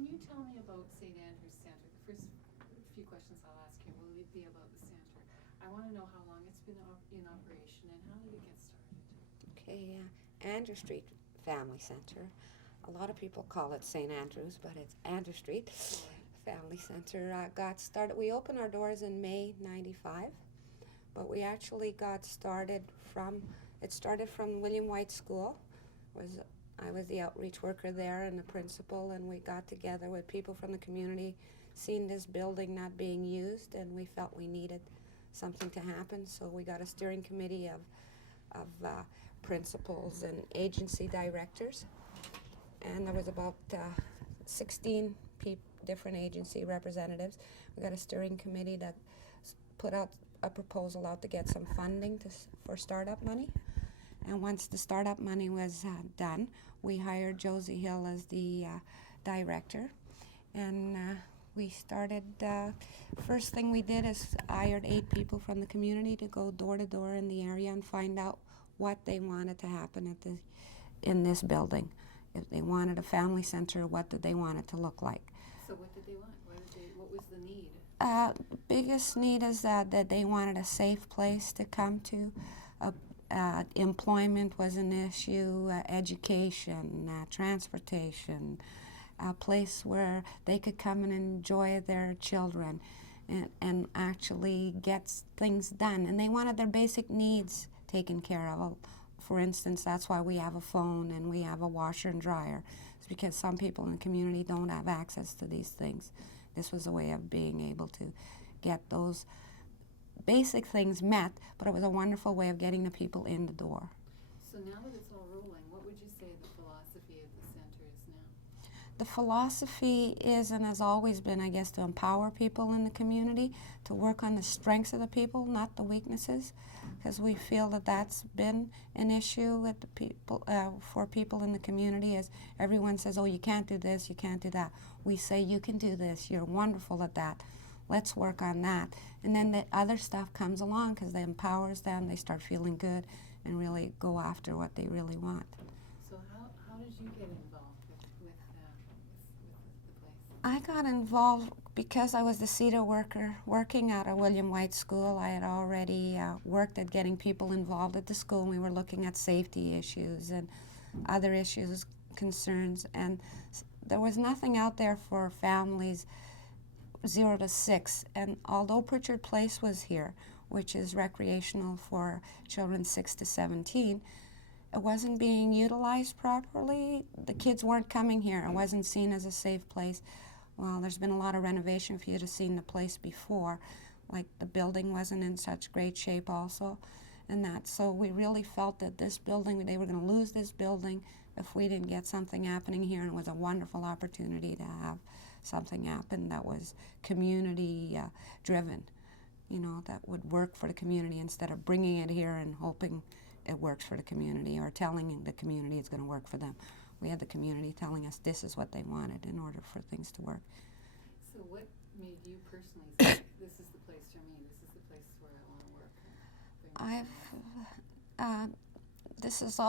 Can you tell me about St. Andrew's Center? The first few questions I'll ask you will be about the center. I want to know how long it's been in operation and how did it get started? Okay, Andrew Street Family Center. A lot of people call it St. Andrews, but it's Andrew Street Family Center. Got started. We opened our doors in May '95, but we actually got started from. It started from William White School. I was the outreach worker there and the principal, and we got together with people from the community, seeing this building not being used, and we felt we needed something to happen. So we got a steering committee of principals and agency directors, and there was about 16 different agency representatives. We got a steering committee that put out a proposal out to get some funding for startup money. And once the startup money was done, we hired Josie Hill as the director, and we started. First thing we did is hired 8 people from the community to go door to door in the area and find out what they wanted to happen in this building. If they wanted a family center, what did they want it to look like? So what did they want? What was the need? Biggest need is that they wanted a safe place to come to. Employment was an issue, education, transportation, a place where they could come and enjoy their children and actually get things done. And they wanted their basic needs taken care of. For instance, that's why we have a phone and we have a washer and dryer. It's because some people in the community don't have access to these things. This was a way of being able to get those basic things met, but it was a wonderful way of getting the people in the door. So now that it's all rolling, what would you say the philosophy of the center is now? The philosophy is and has always been, I guess, to empower people in the community, to work on the strengths of the people, not the weaknesses, because we feel that that's been an issue with the people, for people in the community, as everyone says, oh, you can't do this, you can't do that. We say, you can do this, you're wonderful at that. Let's work on that. And then the other stuff comes along because it empowers them, they start feeling good and really go after what they really want. So how did you get involved with the place? I got involved because I was the CETA worker working at a William White School. I had already worked at getting people involved at the school, and we were looking at safety issues and other issues, concerns, and there was nothing out there for families 0 to 6, and although Pritchard Place was here, which is recreational for children 6 to 17, it wasn't being utilized properly. The kids weren't coming here. It wasn't seen as a safe place. Well, there's been a lot of renovation for you to see the place before, like the building wasn't in such great shape also, and that. So we really felt that this building, they were going to lose this building if we didn't get something happening here, and it was a wonderful opportunity to have something happen that was community driven, that would work for the community instead of bringing it here and hoping it works for the community or telling the community it's going to work for them. We had the community telling us this is what they wanted in order for things to work. So what made you personally say, this is the place for me, this is the place where I want to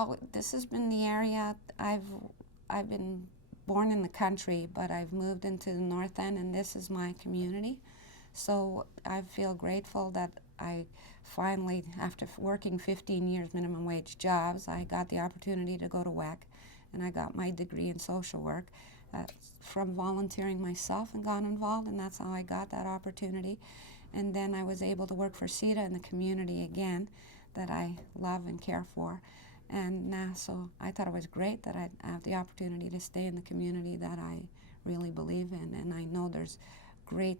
work? This has been the area I've been born in the country, but I've moved into the North End, and this is my community. So I feel grateful that I finally, after working 15 years minimum wage jobs, I got the opportunity to go to WEC, and I got my degree in social work from volunteering myself and got involved, and that's how I got that opportunity. And then I was able to work for CETA in the community again, that I love and care for. And so I thought it was great that I'd have the opportunity to stay in the community that I really believe in. And I know there's great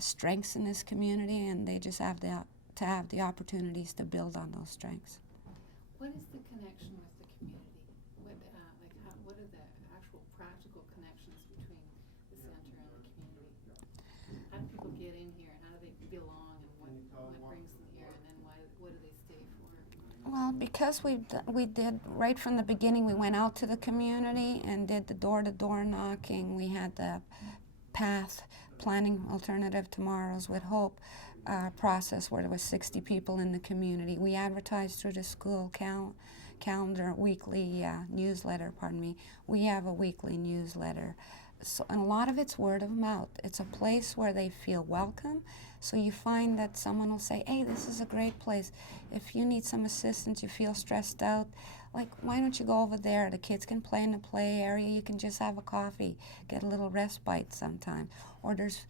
strengths in this community, and they just have to have the opportunities to build on those strengths. What is the connection with the community? What are the actual practical connections between the center and the community? How do people get in here, and how do they belong, and what brings them here, and then what do they stay for? Well, because we did, right from the beginning, we went out to the community and did the door-to-door knocking. We had the PATH, Planning Alternative Tomorrows with Hope, process where there was 60 people in the community. We advertised through the school calendar, weekly newsletter, We have a weekly newsletter So, and a lot of it's word of mouth. It's a place where they feel welcome. So you find that someone will say, hey, this is a great place. If you need some assistance, you feel stressed out, like, why don't you go over there? The kids can play in the play area. You can just have a coffee, get a little respite sometime. Or there's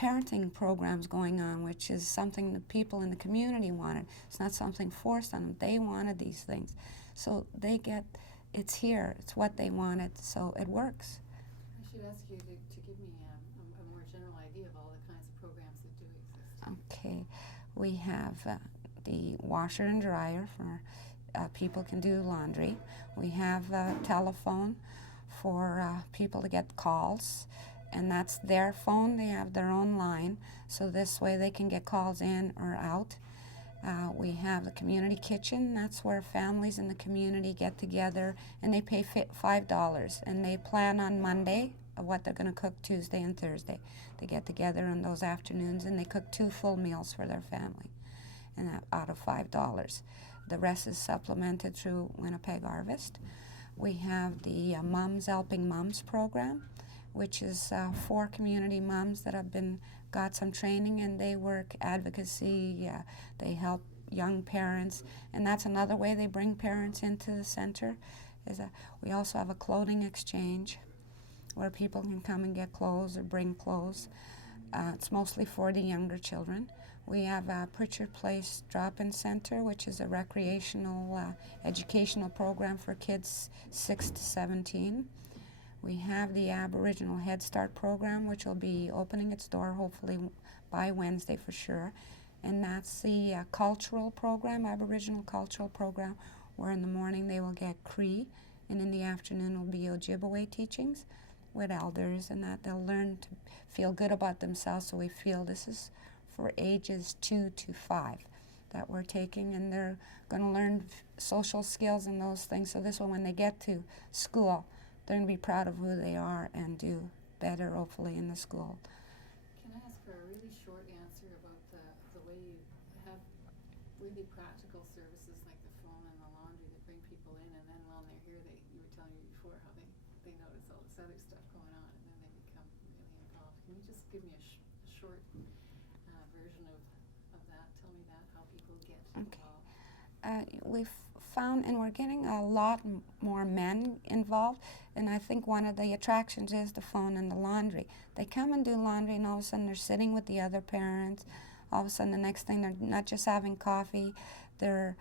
parenting programs going on, which is something the people in the community wanted. It's not something forced on them. They wanted these things. So they get, it's here. It's what they wanted. So it works. I should ask you to give me a more general idea of all the kinds of programs that do exist. Okay. We have the washer and dryer for people can do laundry. We have a telephone for people to get calls, and that's their phone. They have their own line, so this way they can get calls in or out. We have the community kitchen. That's where families in the community get together, and they pay $5, and they plan on Monday of what they're going to cook Tuesday and Thursday. They get together in those afternoons, and they cook 2 full meals for their family, and that out of $5. The rest is supplemented through Winnipeg Harvest. We have the Mums Helping Mums program, which is 4 community mums that have got some training, and they work advocacy. They help young parents, and that's another way they bring parents into the center. We also have a clothing exchange where people can come and get clothes or bring clothes. It's mostly for the younger children. We have a Pritchard Place Drop-In Center, which is a recreational educational program for kids 6 to 17. We have the Aboriginal Head Start program, which will be opening its door hopefully by Wednesday for sure. And that's the cultural program, Aboriginal cultural program, where in the morning they will get Cree, and in the afternoon will be Ojibwe teachings with elders, and that they'll learn to feel good about themselves. So we feel this is for ages 2 to 5 that we're taking, and they're going to learn social skills and those things. So this way, when they get to school, they're going to be proud of who they are and do better, hopefully, in the school. Can I ask for a really short answer about the way you have really practical services like the phone and the laundry that bring people in, and then while they're here, you were telling me before how they notice all this other stuff going on, and then they become really involved. Can you just give me a short version of that? Tell me that, how people get involved. We've found, and we're getting a lot more men involved, and I think one of the attractions is the phone and the laundry. They come and do laundry, and all of a sudden they're sitting with the other parents. All of a sudden the next thing, they're not just having coffee, they're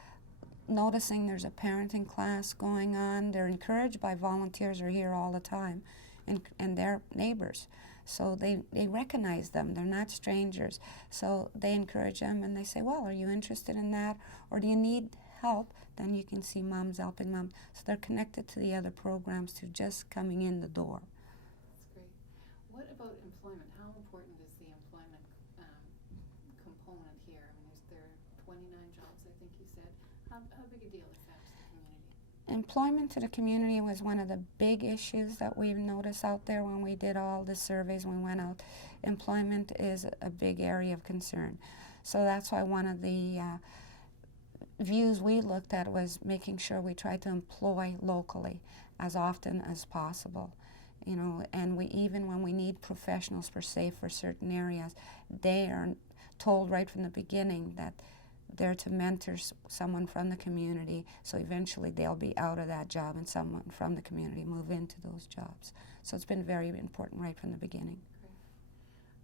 noticing there's a parenting class going on. They're encouraged by volunteers who are here all the time, and their neighbors. So they recognize them. They're not strangers. So they encourage them, and they say, well, are you interested in that? Or do you need help? Then you can see Mums Helping Mums. So they're connected to the other programs through just coming in the door. That's great. What about employment? How important is the employment component here? I mean, there are 29 jobs, I think you said. How big a deal is that to the community? Employment to the community was one of the big issues that we've noticed out there when we did all the surveys when we went out. Employment is a big area of concern. So that's why one of the views we looked at was making sure we tried to employ locally as often as possible. You know, and we, even when we need professionals per se for certain areas, they are told right from the beginning that they're to mentor someone from the community, so eventually they'll be out of that job and someone from the community move into those jobs. So it's been very important right from the beginning.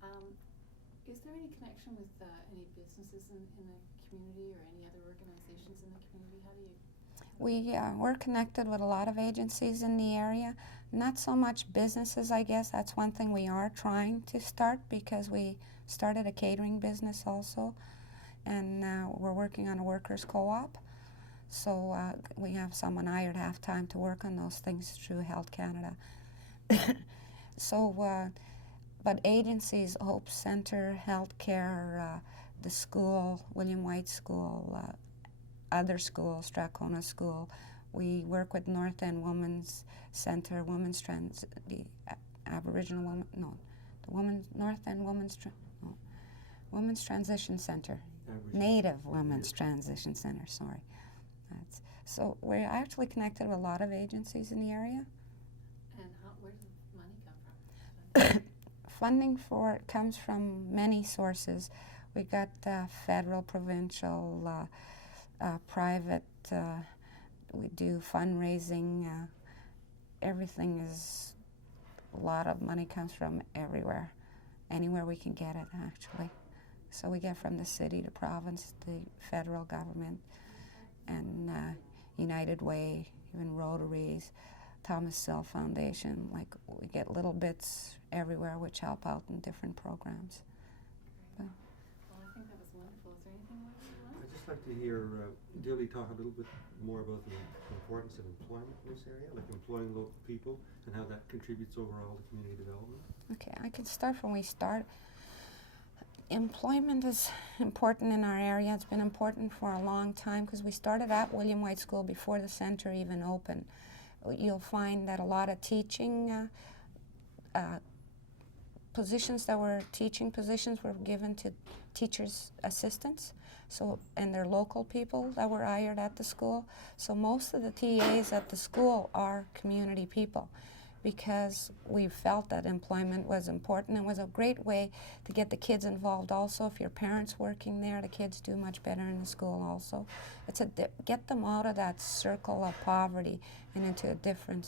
Great. Is there any connection with any businesses in the community or any other organizations in the community? How do you? We're connected with a lot of agencies in the area. Not so much businesses, I guess. That's one thing we are trying to start, because we started a catering business also. And we're working on a workers' co-op. So we have someone hired half-time to work on those things through Health Canada. But agencies, Hope Center, Healthcare, the school, William White School, other schools, Strathcona School. We work with North End Women's Center, the Aboriginal Women, North End Women's Transition Center. Native Women's Transition Center, sorry. So we're actually connected with a lot of agencies in the area. And where does the money come funding for it comes from many sources. We got federal, provincial, private. We do fundraising. Everything is, a lot of money comes from everywhere, anywhere we can get it, actually. So we get from the city, the province, the federal government, and United Way, even Rotaries, Thomas Sill Foundation. Like, we get little bits everywhere which help out in different programs. Well, I think that was wonderful. Is there anything more you want? I'd just like to hear Dilly talk a little bit more about the importance of employment in this area, like employing local people and how that contributes overall to community development. Okay, I can start from we start. Employment is important in our area. It's been important for a long time because we started at William White School before the center even opened. You'll find that a lot of teaching positions that were teaching positions were given to teachers' assistants, so, and they're local people that were hired at the school. So most of the TAs at the school are community people, because we felt that employment was important and was a great way to get the kids involved. Also, if your parents working there, the kids do much better in the school also. It's get them out of that circle of poverty and into a different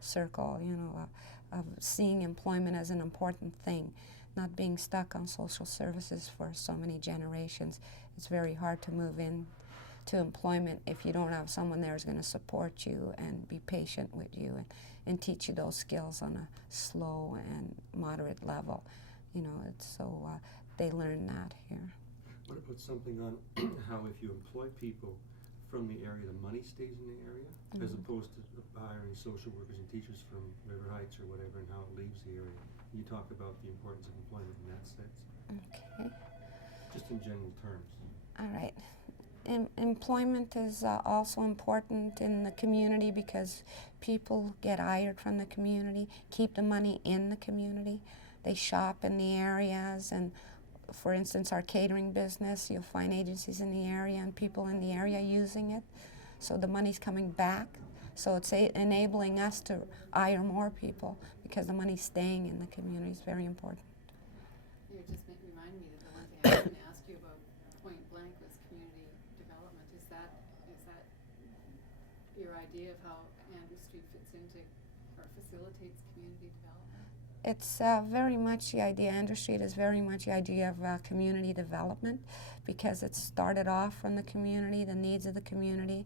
circle, you know, of seeing employment as an important thing, not being stuck on social services for so many generations. It's very hard to move in to employment if you don't have someone there who's going to support you and be patient with you and teach you those skills on a slow and moderate level. You know, it's so they learn that here. What about something on how if you employ people from the area, the money stays in the area, as opposed to hiring social workers and teachers from River Heights or whatever, and how it leaves the area? You talk about the importance of employment in that sense. Okay. Just in general terms. All right. Employment is also important in the community because people get hired from the community, keep the money in the community. They shop in the areas, and for instance, our catering business, you'll find agencies in the area and people in the area using it. So the money's coming back. So it's enabling us to hire more people because the money's staying in the community. Is very important. You just reminded me that the one thing I didn't ask you about point blank was community development. Is that your idea of how Andrew Street fits into or facilitates community development? It's very much the idea. Andrew Street is very much the idea of community development because it started off from the community, the needs of the community,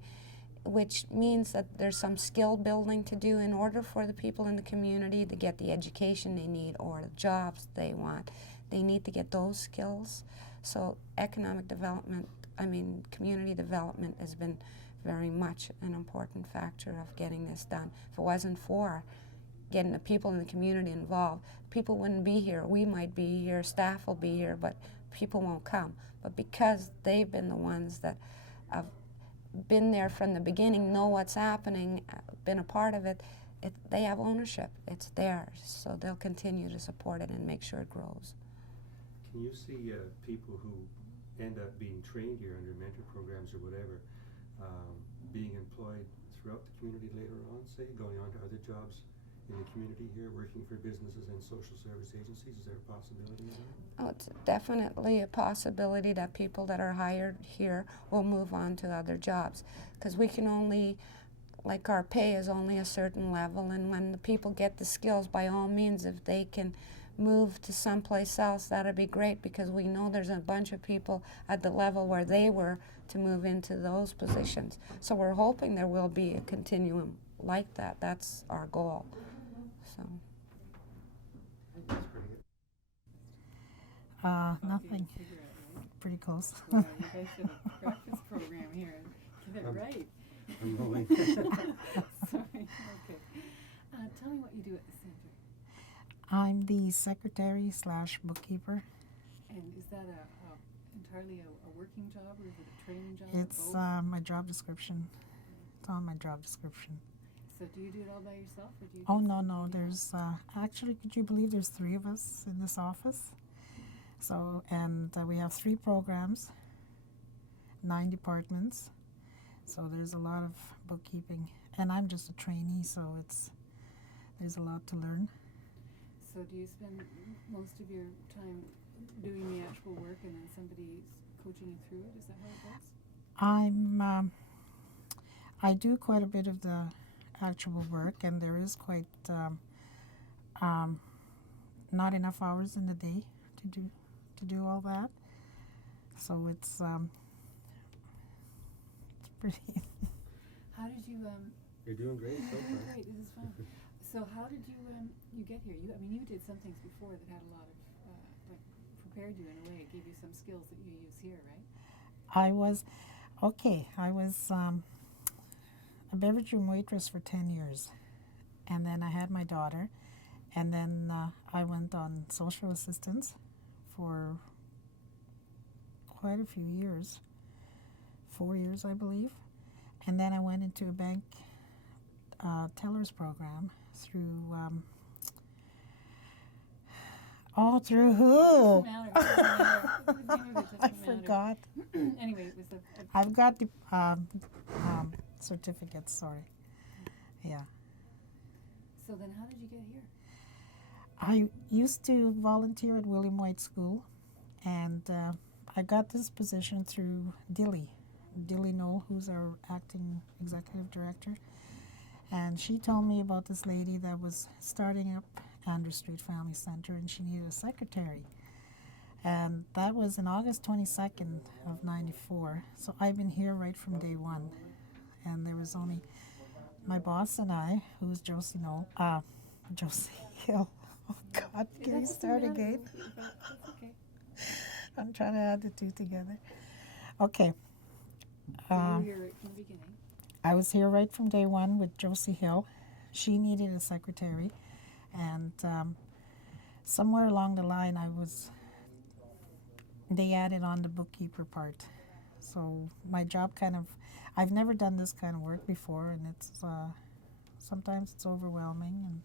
which means that there's some skill building to do in order for the people in the community to get the education they need or the jobs they want. They need to get those skills. So economic development, community development has been very much an important factor of getting this done. If it wasn't for getting the people in the community involved, people wouldn't be here. We might be here, staff will be here, but people won't come. But because they've been the ones that have been there from the beginning, know what's happening, been a part of it, they have ownership. It's theirs, so they'll continue to support it and make sure it grows. Can you see people who end up being trained here under mentor programs or whatever, being employed throughout the community later on, say, going on to other jobs in the community here, working for businesses and social service agencies? Is there a possibility of that? Oh, it's definitely a possibility that people that are hired here will move on to other jobs, because we can only, like, our pay is only a certain level, and when the people get the skills, by all means, if they can move to someplace else, that'd be great, because we know there's a bunch of people at the level where they were to move into those positions. So we're hoping there will be a continuum like that. That's our goal. So. That's pretty good. Nothing. Cigarette, right? Pretty close. Well, you guys should have breakfast program here and get it right. I'm rolling. Sorry. Okay. Tell me what you do at the center. I'm the secretary / bookkeeper. And is that entirely a working job, or is it a training job? It's or both? my job description. It's on my job description. So do you do it all by yourself, or do you? Oh, get no, somebody to help? there's, actually, could you believe there's 3 of us in this office? So, and we have 3 programs, 9 departments. So there's a lot of bookkeeping. And I'm just a trainee, so there's a lot to learn. So do you spend most of your time doing the actual work and then somebody's coaching you through it? Is that how it goes? I do quite a bit of the actual work, and there is quite not enough hours in the day to do all that. So it's pretty. How did you You're doing great so You're doing far. great. This is fun. So how did you get here? You did some things before that had a lot of like prepared you in a way. It gave you some skills that you use here, right? I was a beverage room waitress for 10 years, and then I had my daughter, and then I went on social assistance for quite a few years, 4 years I believe, and then I went into a bank teller's program through through who? Doesn't matter. Doesn't matter. The name of it doesn't I matter. forgot. Anyway, it was I've got the certificates, sorry. Yeah. So then how did you get here? I used to volunteer at William White School, and I got this position through Dill Knoll, who's our acting executive director. And she told me about this lady that was starting up Andrew Street Family Center, and she needed a secretary. And that was in August 22nd of '94. So I've been here right from day one. And there was only my boss and I, who was Josie Hill. Oh God, can we start again? That's okay. I'm trying to add the two together. Okay. So you were here right from the beginning. I was here right from day one with Josie Hill. She needed a secretary, and somewhere along the line, they added on the bookkeeper part. So my job I've never done this kind of work before, and it's sometimes it's overwhelming, and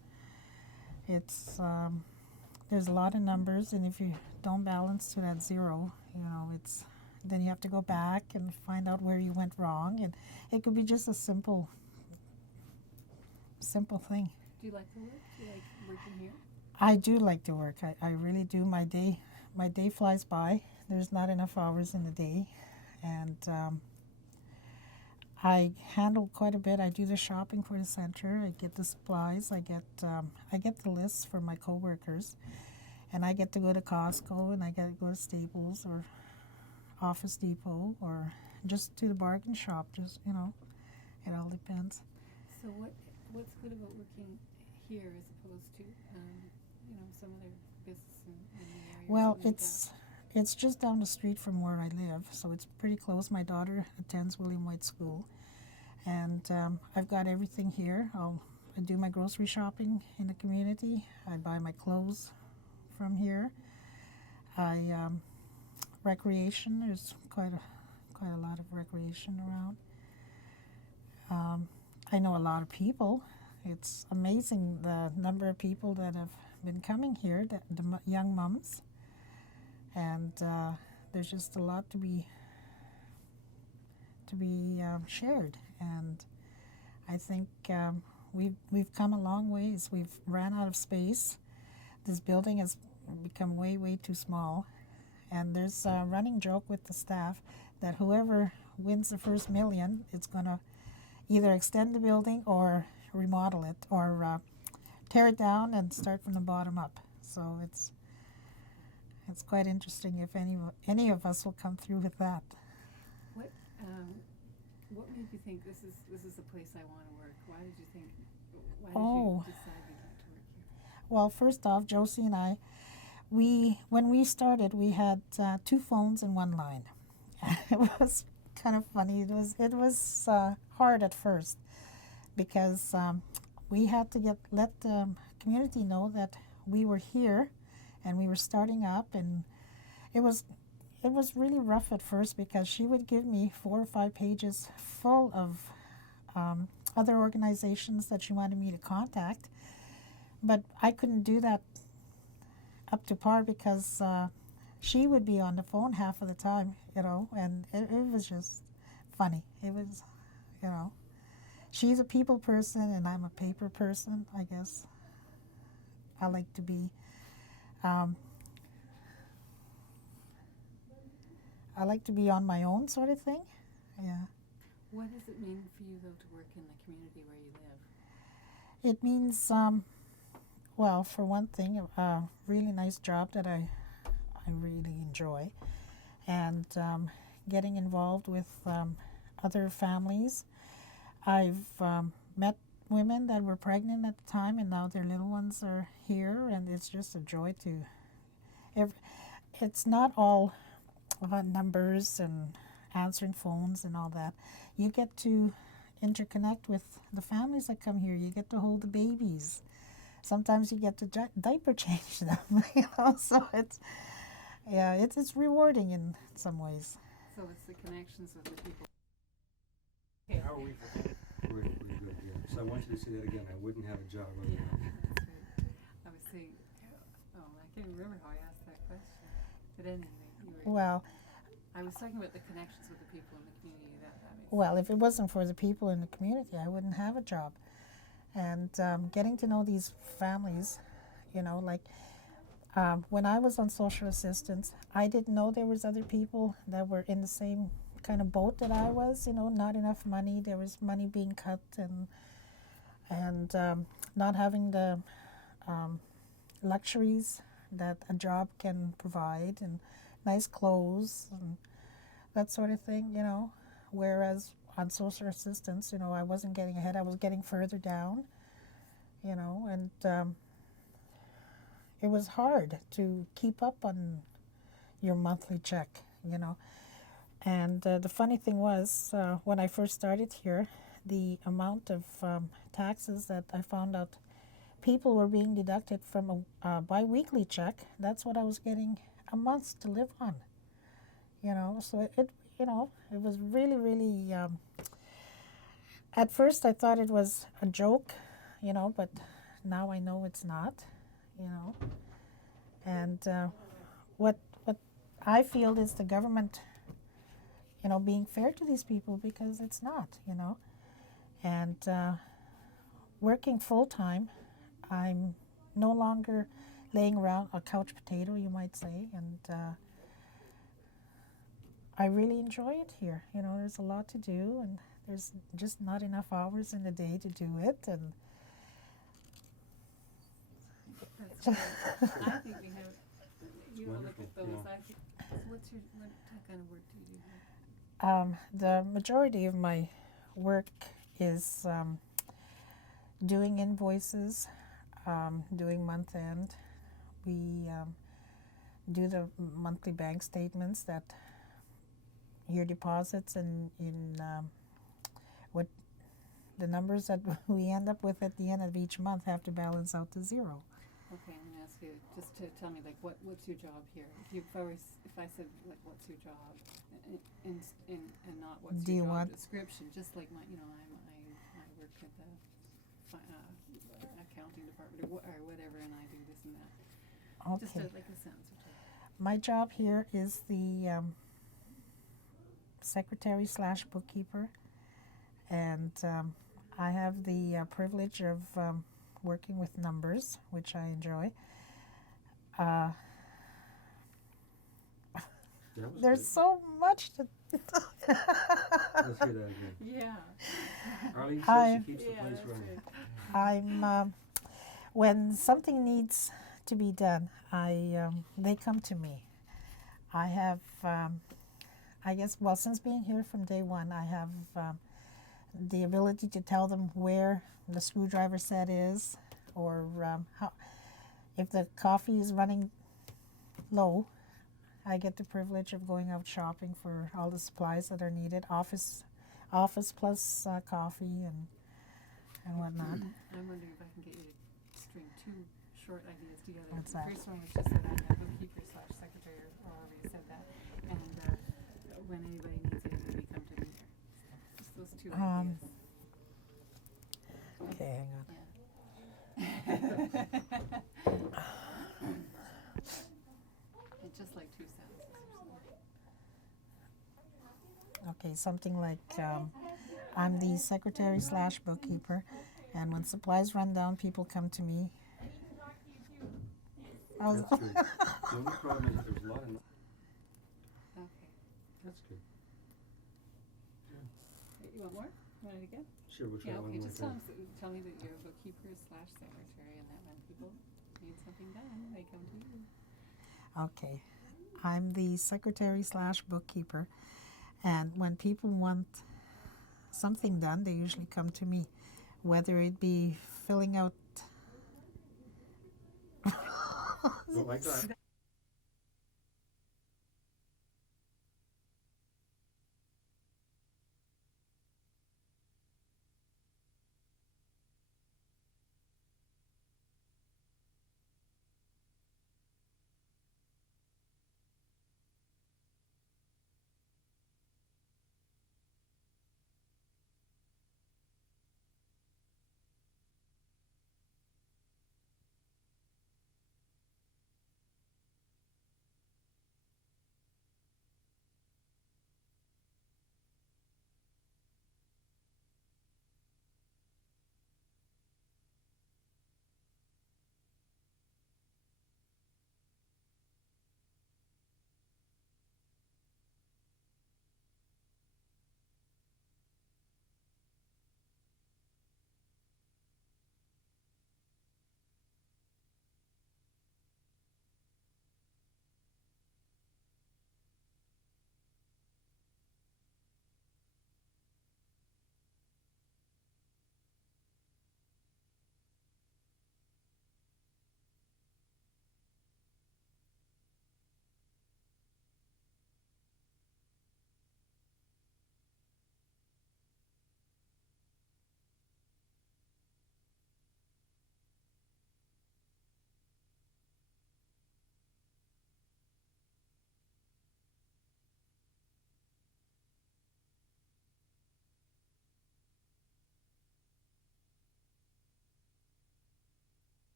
it's there's a lot of numbers, and if you don't balance to that zero, then you have to go back and find out where you went wrong, and it could be just a simple thing. Do you like the work? Do you like working here? I do like to work. I really do. My day flies by. There's not enough hours in the day, and I handle quite a bit. I do the shopping for the center. I get the supplies. I get the lists for my coworkers, and I get to go to Costco, and I get to go to Staples or Office Depot, or just to the bargain shop. Just it all depends. So what's good about working here as opposed to some other business in the area? Well, it's just down the street from where I live, so it's pretty close. My daughter attends William White School, and I've got everything here. I do my grocery shopping in the community. I buy my clothes from here. Recreation, there's quite a lot of recreation around. I know a lot of people. It's amazing the number of people that have been coming here, the young mums, and there's just a lot to be shared. And I think we've come a long ways. We've ran out of space. This building has become way too small, and there's a running joke with the staff that whoever wins the first million, it's going to either extend the building or remodel it, or tear it down and start from the bottom up. So it's quite interesting if any of us will come through with that. What made you think this is the place I want to work? Why did you decide you want to work here? Well, first off, Josie and I, when we started, we had 2 phones and 1 line. It was kind of funny. It was hard at first, because we had to let the community know that we were here and we were starting up, and it was really rough at first, because she would give me 4 or 5 pages full of other organizations that she wanted me to contact, but I couldn't do that up to par, because she would be on the phone half of the time, and it was just funny. It was, she's a people person and I'm a paper person, I guess. I like to be. I like to be on my own, sort of thing. Yeah. What does it mean for you, though, to work in the community where you live? It means, well, for one thing, a really nice job that I really enjoy, and getting involved with other families. I've met women that were pregnant at the time, and now their little ones are here, and it's just a joy to. It's not all about numbers and answering phones and all that. You get to interconnect with the families that come here. You get to hold the babies. Sometimes you get to diaper change them, you know. So it's rewarding in some ways. So it's the connections with the people. How are we? We're good, yeah. So I want you to say that again. I wouldn't have a job without Yeah, you. that's right. I was saying, I can't remember how I asked that question. But anyway, you were. Well, I was talking about the connections with the people in the community. That makes well, if it wasn't for the people in the community, I wouldn't have a job. And getting to know these families, you know, like when I was on social assistance, I didn't know there was other people that were in the same kind of boat that I was, you know, not enough money. There was money being cut, and not having the luxuries that a job can provide, and nice clothes and that sort of thing, you know. Whereas on social assistance, you know, I wasn't getting ahead, I was getting further down, you know, and it was hard to keep up on your monthly check, you know. And the funny thing was, when I first started here, the amount of taxes that I found out people were being deducted from a bi-weekly check, that's what I was getting a month to live on, you know. So it you know, it was really, really, at first I thought it was a joke, you know, but now I know it's not, you know. And what I feel is the government, you know, being fair to these people, because it's not, you know. And working full-time, I'm no longer laying around a couch potato, you might say, and I really enjoy it here. You know, there's a lot to do, and there's just not enough hours in the day to do it. And That's great. I think we have. You look Wonderful, at those. yeah. I think. What kind of work do you do here? the majority of my work is doing invoices, doing month end. We do the monthly bank statements that your deposits and in what the numbers that we end up with at the end of each month have to balance out to zero. Okay, I'm gonna ask you just to tell me, like, what's your job here? If I said, like, what's your job, and not what's Do your you job want- description? Just like I work at the accounting department or whatever, and I do this and that. Just Okay. like a sentence or two. My job here is the secretary / bookkeeper, and I have the privilege of working with numbers, which I enjoy. That was There's good. so much to Let's hear that again. Yeah. Arlene Hi. says she keeps the place that's running. right. I'm when something needs to be done, they come to me. I have I guess, well, since being here from day one, I have the ability to tell them where the screwdriver set is, or how, if the coffee is running low, I get the privilege of going out shopping for all the supplies that are needed, office plus coffee and whatnot. I'm wondering if I can get you to string two short ideas together. What's The that? first one was just that I'm a bookkeeper / secretary, or however you said that. And when anybody needs anything, we come to me. Just those two ideas. Okay, hang on. Yeah. It's just like two sentences or something. Okay, something like I'm the secretary / bookkeeper, and when supplies run down, people come to me How's That's good. The only problem is that there's a lot of, Okay. that's good. You want more? Want it again? Sure, we'll try Yeah, one okay, more just time. tell me that you're a bookkeeper slash secretary and that when people need something done, they come to you. Okay. I'm the secretary slash bookkeeper, and when people want something done, they usually come to me, whether it be filling out. Well, I got,